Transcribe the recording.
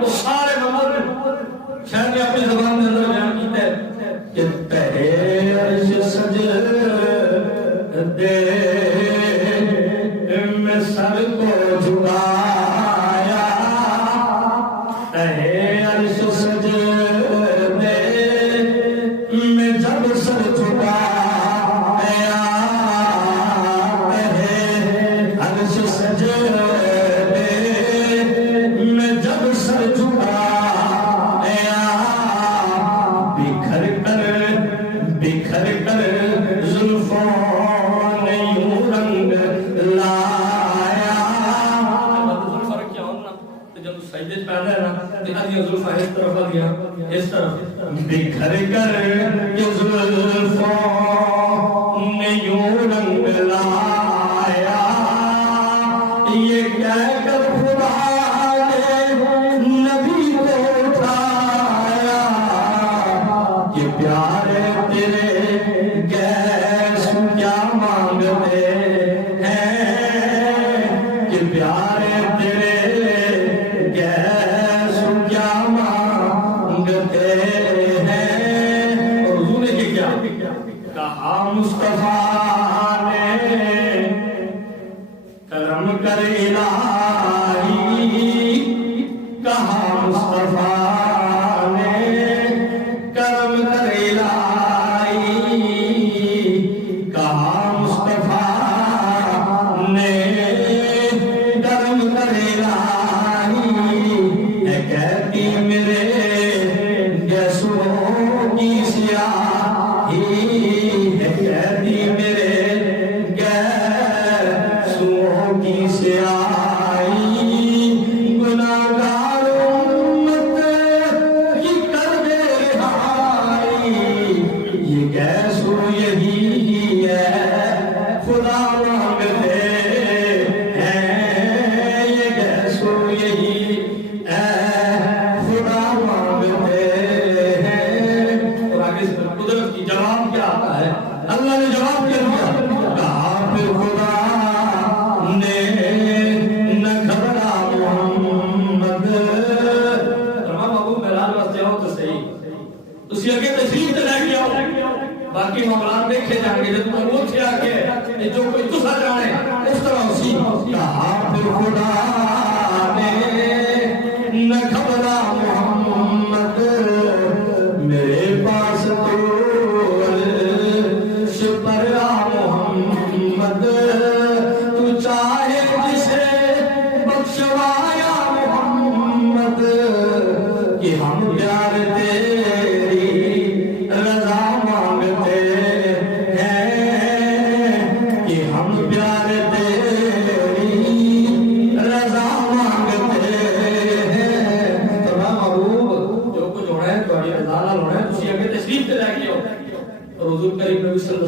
وہ سارے مطلب شاید نے اپنی زبان میں اندر بیان کیتا ہے کہ تہے عرش سجدے میں سر کو جھکایا تہے عرش سجدے میں جب سر جھکایا اس طرف بکھر کر یہ زلفوں نے یوں رنگ لایا یہ کہہ کر خدا نے نبی کو اٹھایا کہ پیارے تیرے گیس کیا مانگتے ہیں کہ پیارے تیرے گیس کیا مانگتے ہیں اور حضور نے کیا کہا مصطفیٰ نے کرم کر الہی کہا مصطفیٰ نے کرم کر الہی کہا مصطفیٰ نے کرم کر الہی اے کہتی میرے گیسوں کی سیاہی ہے کہتی میرے گیسوں کی سیاہی گناہگار امت کی کر دے رہائی یہ گیسوں یہی ہے خدا مانگتے ہیں یہ گیسوں یہی ہے خدا مانگتے ہیں اور آگے سے قدرت کی جواب کیا آتا ہے اللہ نے جواب کیا دیا کہا پھر خدا نے نہ گھبرا محمد تمام ابو بلال واسطے ہو تو صحیح تسی اگے تشریف تے لے کے آؤ باقی معاملات دیکھے جائیں گے جب وہ تھے آگے جو کوئی تسا جانے اس طرح اسی کہا پھر خدا نے نہ گھبرا محمد میرے پاس تو عرش پر آ محمد تو چاہے جسے بخشوایا محمد کہ ہم پیار تیری رضا مانگتے ہیں کہ ہم پیار تیری رضا مانگتے ہیں تمام محبوب جو کچھ ہونا ہے تو رضا نال ہونا ہے تسی اگے تشریف تے لے کے آؤ اور حضور کریم نبی صلی اللہ علیہ